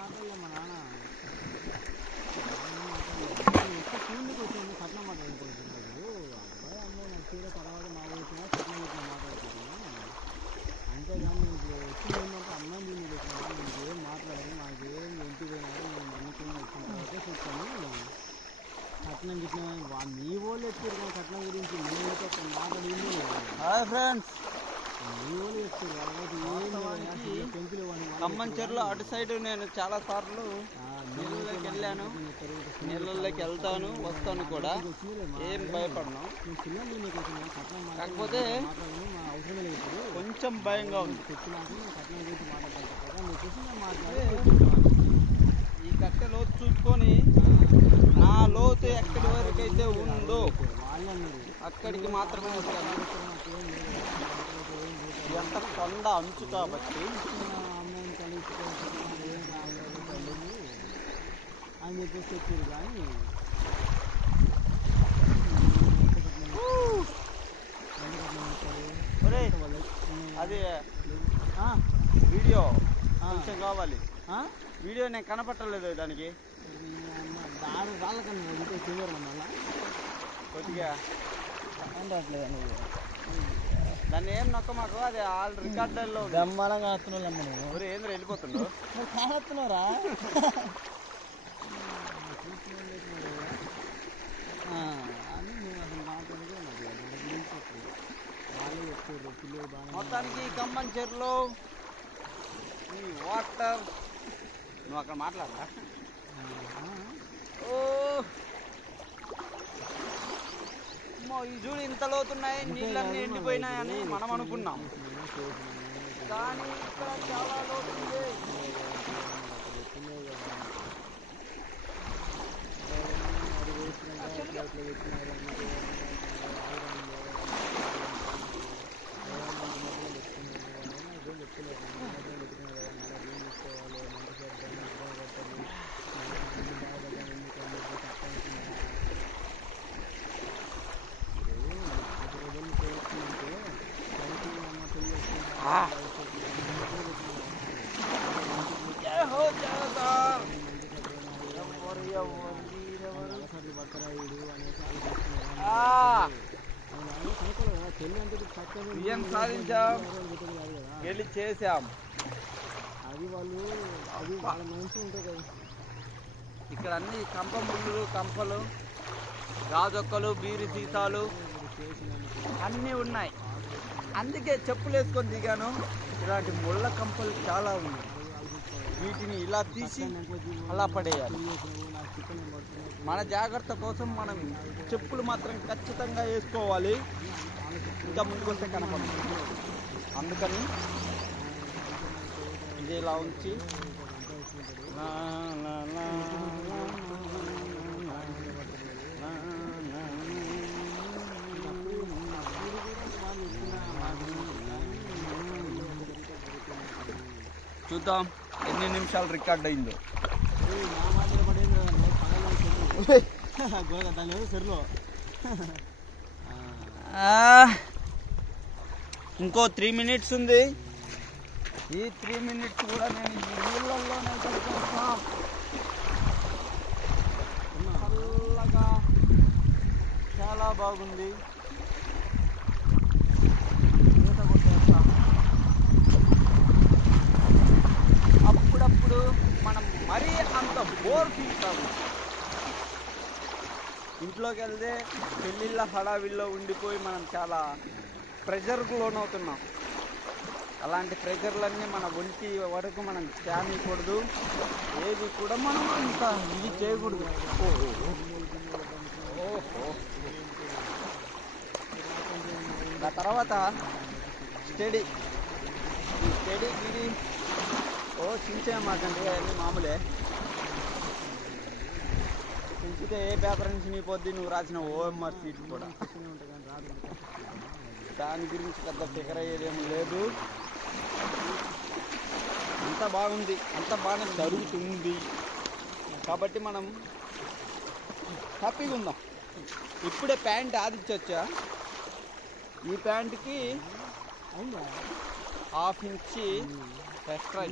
మాట్లాడలే మా నాన్న ఎక్కువ ఫీల్డ్కి వచ్చాను కట్నం మాట్లాడుకుంటున్నాడు అబ్బాయి అమ్మాయి నాకు తీర తర్వాత మా ఊరికినా కట్నం ఇట్లా మాట్లాడుకుంటున్నాను అంతేగాని ఇప్పుడు వచ్చింది ఏంటంటే అమ్మాయిని దీన్ని పెట్టినా నీకేం మాట్లాడాను నాకేం ఇంటికి పోయినారు నేను మమ్మీకి వచ్చిన తర్వాత చెప్తాను కట్నం గిట్టిన మీ వాళ్ళు ఎత్తారు కానీ కట్నం గురించి నేనైతే ఒక మాట అడిగింది. హాయ్ ఫ్రెండ్స్, మీ వాళ్ళు ఎత్తారు పెంకులు ఖమ్మం చెరువులో అటు సైడ్ నేను చాలా సార్లు నీళ్ళలోకి వెళ్ళాను, నీళ్ళలోకి వెళ్తాను వస్తాను కూడా, ఏం భయపడను. కాకపోతే కొంచెం భయంగా ఉంది. ఈ కట్టె లోతు చూసుకొని నా లోతు ఎక్కడి వరకు అయితే ఉందో అక్కడికి మాత్రమే వస్తాను. ఎంత కొండ అంచు కాబట్టి అని చెప్పేసి చెప్పారు. కానీ అది వీడియో కొంచెం కావాలి. వీడియో నేను కనపట్టలేదు దానికి వాళ్ళకన్నా ఇంకో కెమెరా మళ్ళా కొద్దిగా రావట్లేదు అనేది దాన్ని ఏం నొక్క మాకు అది ఆల్ రికార్డుల్లో బ్రహ్మాండంగా వస్తున్నావు ఎవరు ఏంద్ర వెళ్ళిపోతుండ్రు కాస్తున్నారా అని నేను అసలు మాట్లాడితే వాళ్ళే చెప్తారు పిల్లలు బాగా. మొత్తానికి ఖమ్మం చెరువులో ఈ వాటర్ నువ్వు అక్కడ మాట్లాడరా ఓ ఈ చూడు ఇంత లోతున్నాయి, నీళ్ళన్నీ ఎండిపోయినాయని మనం అనుకున్నాం, కానీ ఇక్కడ చాలా లోతుంది. ఏం సాధించాం, వెళ్ళి చేసాం. అది వాళ్ళు అది వాళ్ళ మనసు ఉంటుంది కదా. ఇక్కడ అన్ని కంప ముళ్ళు, కంపలు, గాజొక్కలు, బీరి సీసాలు అన్నీ ఉన్నాయి. అందుకే చెప్పులు వేసుకొని దిగాను. ఇలాంటి ముళ్ళ కంపలు చాలా ఉన్నాయి. వీటిని ఇలా తీసి అలా పడేయాలి. మన జాగ్రత్త కోసం మనం చెప్పులు మాత్రం ఖచ్చితంగా వేసుకోవాలి. ఇంకా ముందుకు వస్తే కనపడదు. అందుకని ఇది ఇలా ఉంచి చూద్దాం ఎన్ని నిమిషాలు రికార్డ్ అయిందో. ఇంకో 3 minutes ఉంది. ఈ 3 minutes కూడా నేను ఈ నీళ్ళల్లోనే గడిపేస్తాం. చల్లగా చాలా బాగుంది. ఈత కొట్టేస్తా. అప్పుడప్పుడు మనం మరీ అంత బోర్ ఫీల్ కాదు. ఇంట్లోకి వెళ్తే పెళ్ళిళ్ళ హడావిల్లో ఉండిపోయి మనం చాలా ప్రెషర్కు లోనవుతున్నాం. అలాంటి ప్రెషర్లన్నీ మన ఒంటి వరకు మనం తేనీయకూడదు. ఏది కూడా మనం అంత ఇది చేయకూడదు. ఓహో ఆ తర్వాత స్టడీ గిడి చించే మాకండి అన్నీ మామూలే. చించితే ఏ పేపర్ నుంచి నీ పొద్దు నువ్వు రాసిన ఓఎంఆర్ సీట్ కూడా. దాని గురించి పెద్ద ఫికర్ అయ్యేదేమీ లేదు. అంత బాగుంది, అంత బాగానే జరుగుతుంది. కాబట్టి మనం హ్యాపీగా ఉందాం. ఇప్పుడే ప్యాంట్ ఆదిచ్చొచ్చా. ఈ ప్యాంటుకి 1/2 ఇంచ్ ఎక్స్ట్రా